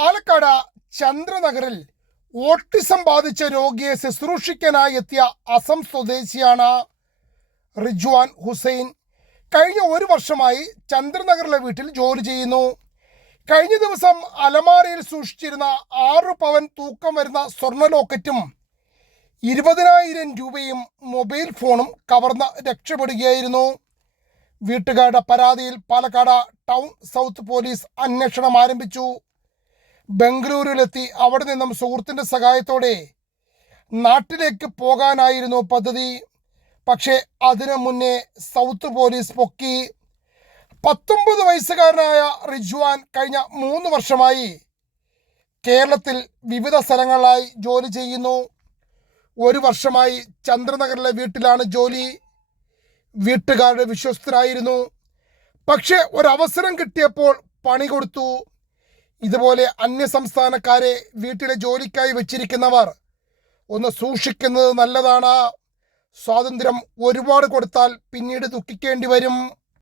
Palakkad ചന്ദ്രനഗറിൽ autism ബാധിച്ച രോഗിയെ ശുശ്രൂഷിക്കാനായി എത്തിയ അസം സ്വദേശിയാണ് റിജ്വാൻ ഹുസൈൻ. കഴിഞ്ഞ ഒരു വർഷമായി ചന്ദ്രനഗറിലെ വീട്ടിൽ ജോലി ചെയ്യുന്നു. കഴിഞ്ഞ ദിവസം അലമാരയിൽ സൂക്ഷിച്ചിരുന്ന ആറ് പവൻ തൂക്കം വരുന്ന സ്വർണ ലോക്കറ്റും ഇരുപതിനായിരം രൂപയും മൊബൈൽ ഫോണും കവർന്ന് രക്ഷപ്പെടുകയായിരുന്നു. വീട്ടുകാരുടെ പരാതിയിൽ പാലക്കാട് ടൗൺ സൗത്ത് പോലീസ് അന്വേഷണം ആരംഭിച്ചു. ബംഗളൂരുവിലെത്തി അവിടെ നിന്നും സുഹൃത്തിന്റെ സഹായത്തോടെ നാട്ടിലേക്ക് പോകാനായിരുന്നു പദ്ധതി. പക്ഷേ അതിനു മുന്നേ സൗത്ത് പോലീസ് പൊക്കി. പത്തൊമ്പത് വയസ്സുകാരനായ റിജ്വാൻ കഴിഞ്ഞ മൂന്ന് വർഷമായി കേരളത്തിൽ വിവിധ സ്ഥലങ്ങളിലായി ജോലി ചെയ്യുന്നു. ഒരു വർഷമായി ചന്ദ്രനഗറിലെ വീട്ടിലാണ് ജോലി. വീട്ടുകാരുടെ വിശ്വസ്തരായിരുന്നു. പക്ഷേ ഒരവസരം കിട്ടിയപ്പോൾ പണി കൊടുത്തു. ഇതുപോലെ അന്യസംസ്ഥാനക്കാരെ വീട്ടിലെ ജോലിക്കായി വെച്ചിരിക്കുന്നവർ ഒന്ന് സൂക്ഷിക്കുന്നത് നല്ലതാണ്. സ്വാതന്ത്ര്യം ഒരുപാട് കൊടുത്താൽ പിന്നീട് ദുഃഖിക്കേണ്ടി വരും.